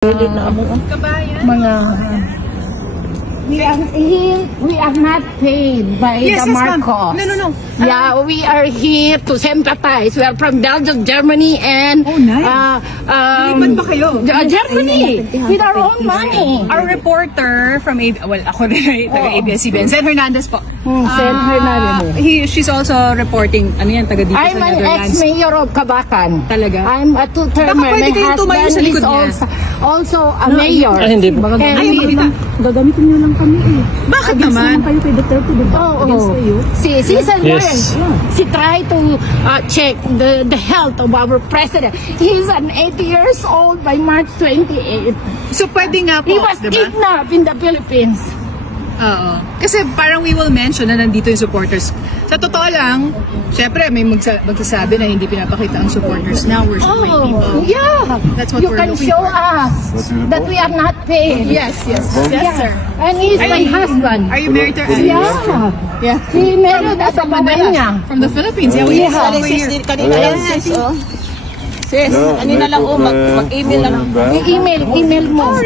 Mga we are not paid by the Marcos. No. Yeah, we are here to sympathize. We are from Belgium, Germany, and Liban ba kayo? Germany with our own money. Our reporter from ako rin, taga-ABS-CBN, Sen Hernandez po. Sen Hernandez. She's also reporting, taga dito I'm sa an Netherlands. ex-mayor of Kabakan. Talaga? I'm a two-termer. My husband is also a mayor. Hindi po. Gagamitin niyo lang kami eh. Bakit naman? Kayo kay Duterte, di ba? Season she tried to check the health of our president. He's an 80 years old by March 28. So pwede nga po, He was diba? kidnapped in the Philippines. Oo. Kasi parang we will mention na nandito yung supporters. Sa totoo lang, syempre may magsasabi na hindi pinapakita ang supporters now. We're supporting people. Yeah. That's what you we're can looking show for. us that we are not paid. Yes, sir. And he's my husband. Are you married to Yeah. He married at Manila. From the Philippines. Yeah, we have over here. Kanina lang sis, oh. Sis, kanina lang, mag-email lang. Email mo.